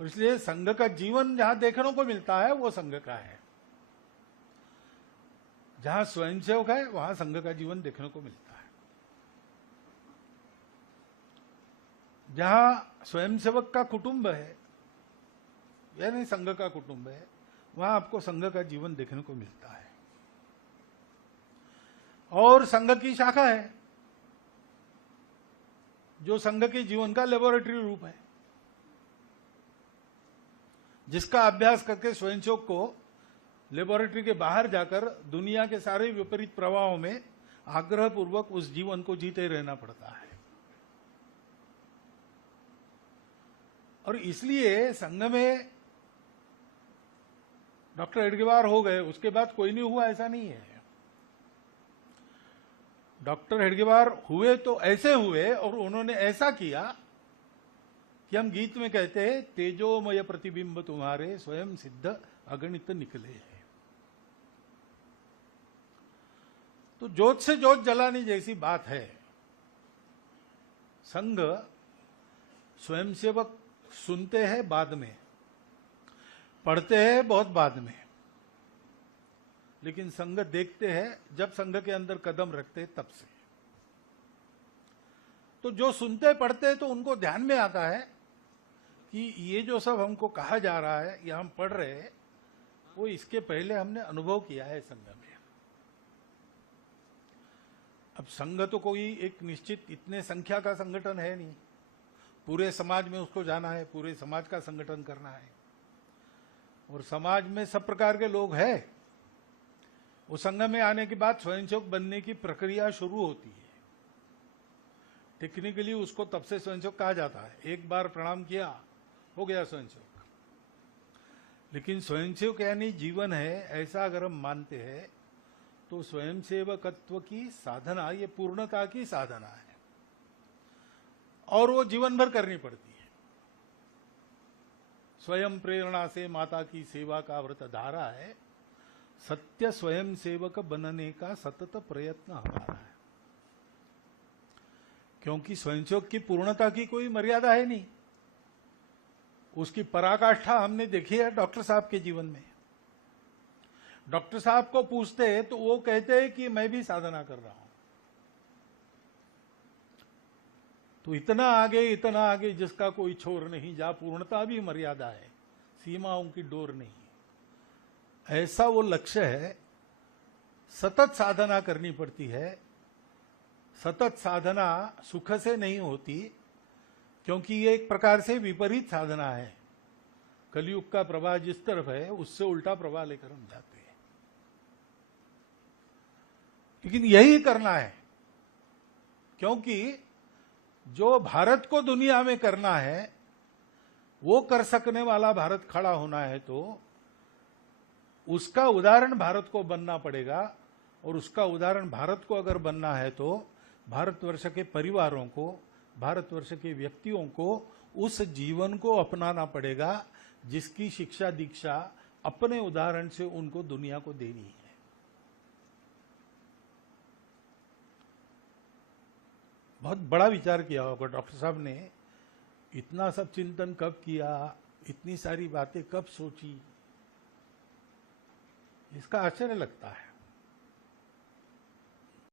और इसलिए संघ का जीवन जहां देखने को मिलता है वो संघ का है। जहां स्वयंसेवक है वहां संघ का जीवन देखने को मिलता है। जहां स्वयंसेवक का कुटुंब है, यानी संघ का कुटुंब है, वहां आपको संघ का जीवन देखने को मिलता है। और संघ की शाखा है जो संघ के जीवन का लेबोरेटरी रूप है, जिसका अभ्यास करके स्वयंसेवक को लेबोरेटरी के बाहर जाकर दुनिया के सारे विपरीत प्रवाहों में आग्रह पूर्वक उस जीवन को जीते रहना पड़ता है। और इसलिए संघ में डॉक्टर हेडगेवार हो गए, उसके बाद कोई नहीं हुआ ऐसा नहीं है। डॉक्टर हेडगेवार हुए तो ऐसे हुए और उन्होंने ऐसा किया कि हम गीत में कहते हैं, तेजोमय प्रतिबिंब तुम्हारे स्वयं सिद्ध अगणित निकले हैं। तो जोत से जोत जलाने जैसी बात है। संघ स्वयंसेवक सुनते हैं बाद में, पढ़ते हैं बहुत बाद में, लेकिन संघ देखते हैं जब संघ के अंदर कदम रखते हैं तब से। तो जो सुनते पढ़ते हैं तो उनको ध्यान में आता है कि ये जो सब हमको कहा जा रहा है या हम पढ़ रहे हैं, वो इसके पहले हमने अनुभव किया है संघ में। अब संघ तो कोई एक निश्चित इतने संख्या का संगठन है नहीं, पूरे समाज में उसको जाना है, पूरे समाज का संगठन करना है, और समाज में सब प्रकार के लोग हैं। वो संघ में आने के बाद स्वयंसेवक बनने की प्रक्रिया शुरू होती है। टेक्निकली उसको तब से स्वयंसेवक कहा जाता है, एक बार प्रणाम किया हो गया स्वयंसेवक। लेकिन स्वयंसेवक यानी जीवन है, ऐसा अगर हम मानते हैं तो स्वयंसेवकत्व की साधना ये पूर्णता की साधना है, और वो जीवन भर करनी पड़ती है। स्वयं प्रेरणा से माता की सेवा का व्रत धारा है, सत्य स्वयं सेवक बनने का सतत प्रयत्न हमारा है। क्योंकि स्वयंसेवक की पूर्णता की कोई मर्यादा है नहीं, उसकी पराकाष्ठा हमने देखी है डॉक्टर साहब के जीवन में। डॉक्टर साहब को पूछते हैं तो वो कहते हैं कि मैं भी साधना कर रहा हूं। तो इतना आगे जिसका कोई छोर नहीं, जहां पूर्णता भी मर्यादा है, सीमाओं की डोर नहीं, ऐसा वो लक्ष्य है। सतत साधना करनी पड़ती है। सतत साधना सुख से नहीं होती, क्योंकि ये एक प्रकार से विपरीत साधना है। कलयुग का प्रवाह जिस तरफ है उससे उल्टा प्रवाह लेकर हम जाते हैं। लेकिन यही करना है, क्योंकि जो भारत को दुनिया में करना है वो कर सकने वाला भारत खड़ा होना है, तो उसका उदाहरण भारत को बनना पड़ेगा। और उसका उदाहरण भारत को अगर बनना है तो भारतवर्ष के परिवारों को, भारतवर्ष के व्यक्तियों को उस जीवन को अपनाना पड़ेगा जिसकी शिक्षा दीक्षा अपने उदाहरण से उनको दुनिया को देनी है। बहुत बड़ा विचार किया होगा डॉक्टर साहब ने। इतना सब चिंतन कब किया, इतनी सारी बातें कब सोची, इसका आश्चर्य लगता है।